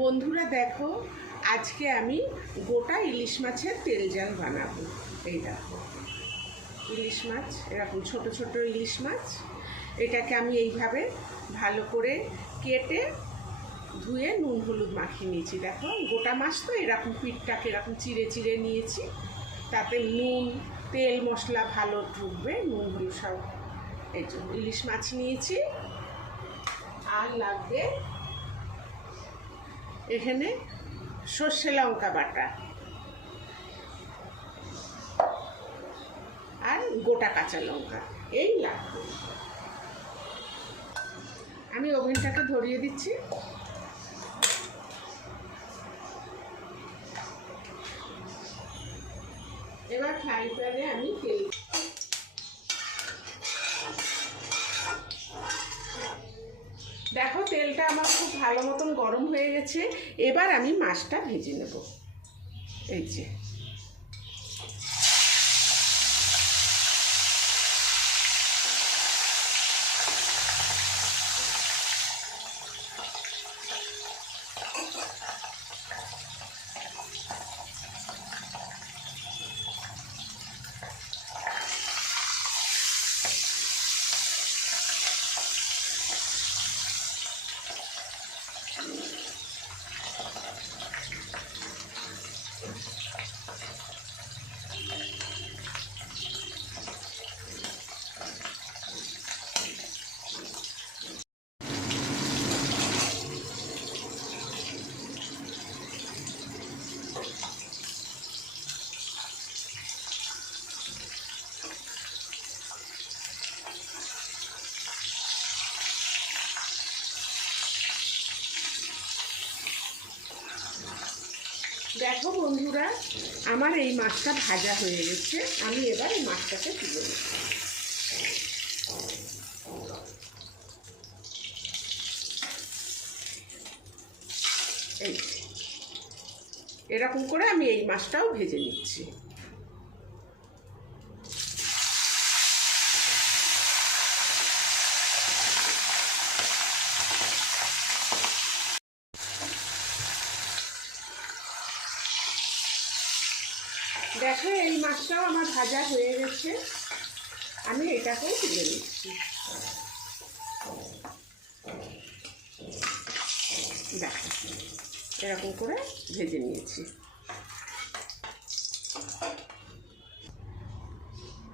বন্ধুরা দেখো, আজকে আমি গোটা ইলিশ মাছের তেল জাল বানাবো। এই দেখো, ইলিশ মাছ, এরকম ছোট ছোট ইলিশ মাছ। এটাকে আমি এইভাবে ভালো করে কেটে ধুয়ে নুন হলুদ মাখিয়ে নিয়েছি। দেখো, গোটা মাছ তো এরকম পিঠটাকে এরকম চিড়ে চিড়ে নিয়েছি। তাতে নুন, তেল, মশলা ভালো ঢুকবে, নুন, হলুদ সব এই জন্য ইলিশ মাছ নিয়েছি। আর লাগবে এখানে সর্ষে লঙ্কা বাটা আর গোটা কাঁচা লঙ্কা, এই লাগবে আমি ওভেনটাকে ধরিয়ে দিচ্ছি। এবার ফ্রাই প্যানে আমি তেল দেখো তেলটা আমার খুব ভালো মতন গরম হয়ে গেছে। এবার আমি মাছটা ভেজে নেব। এই যে। দেখো বন্ধুরা, আমার এই মাছটা ভাজা হয়ে গেছে। আমি এবার এই মাছটাকে তুলে নিচ্ছি এই এরকম করে আমি এই মাছটাও ভেজে নিচ্ছি। দেখো, এই মাছটাও আমার ভাজা হয়ে গেছে। আমি এটাকেও তুলে নিচ্ছি। দেখো, এরকম করে ভেজে নিয়েছি।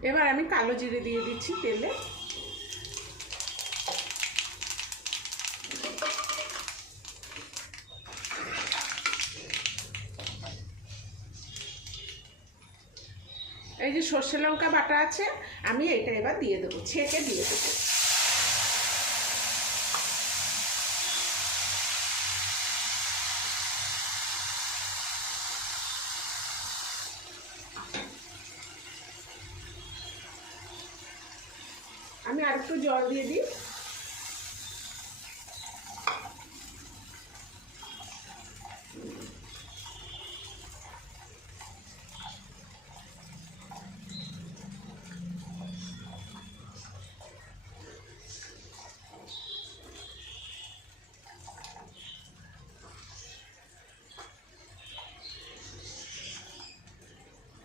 এবার আমি কালো জিরে দিয়ে দিচ্ছি তেলে। যে সর্ষে লঙ্কা বাটা আছে, আমি এটা এবার দিয়ে দেবো, ছেঁকে দিয়ে দেবো। আমি আর একটু জল দিয়ে দিই।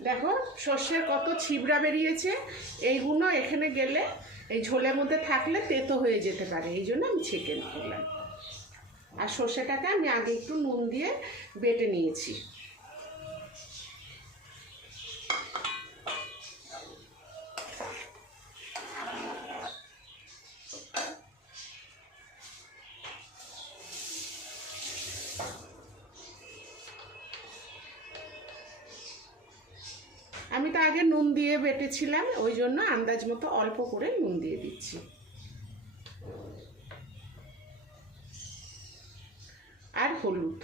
দেখো, সর্ষের কত ছিবড়া বেরিয়েছে। এইগুলো এখানে গেলে এই ঝোলের মধ্যে থাকলে তেতো হয়ে যেতে পারে। এই জন্য আমি ছেঁকে করলাম আর সর্ষেটাকে আমি আগে একটু নুন দিয়ে বেটে নিয়েছি। আমি তো আগে নুন দিয়ে বেটেছিলাম, ওই জন্য আন্দাজ মতো অল্প করে নুন দিয়ে দিচ্ছি। আর হলুদ।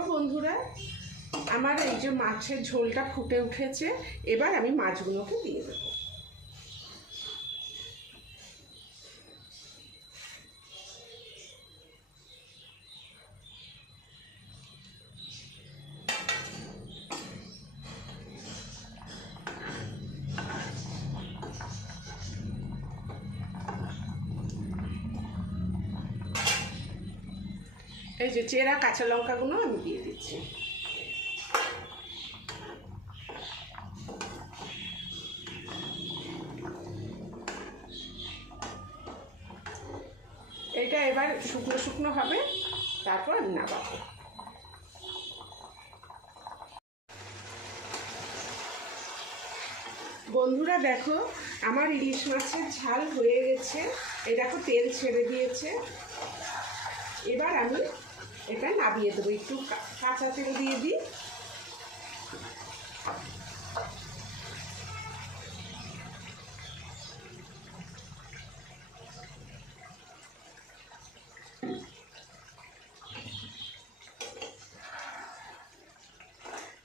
দেখো বন্ধুরা আমার এই যে মাছের ঝোলটা ফুটে উঠেছে এবার আমি মাছগুলোকে দিয়ে দেবো। এই যে চেরা কাঁচা লঙ্কাগুলো আমি দিয়ে দিচ্ছি। এটা এবার শুকনো শুকনো হবে, তারপর আমি নামাবো। বন্ধুরা দেখো, আমার ইলিশ মাছের ঝাল হয়ে গেছে। এই দেখো তেল ছেড়ে দিয়েছে। এবার আমি এটা নাবিয়ে দেবো। একটু কাঁচা তেল দিয়ে দিই।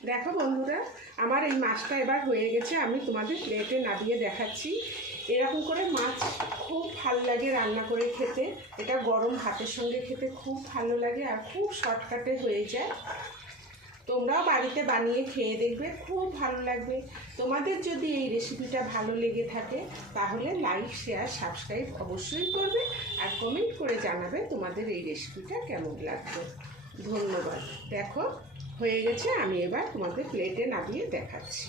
দেখো বন্ধুরা, আমার এই মাছটা এবার হয়ে গেছে। আমি তোমাদের প্লেটে নাবিয়ে দেখাচ্ছি। এরকম করে মাছ খুব ভালো লাগে রান্না করে খেতে। এটা গরম ভাতের সঙ্গে খেতে খুব ভালো লাগে আর খুব শর্টকাটে হয়ে যায়। তোমরাও বাড়িতে বানিয়ে খেয়ে দেখবে, খুব ভালো লাগবে। তোমাদের যদি এই রেসিপিটা ভালো লেগে থাকে, তাহলে লাইক শেয়ার সাবস্ক্রাইব অবশ্যই করবে আর কমেন্ট করে জানাবে তোমাদের এই রেসিপিটা কেমন লাগবে ধন্যবাদ। দেখো, হয়ে গেছে, আমি এবার তোমাদের প্লেটে নামিয়ে দেখাচ্ছি।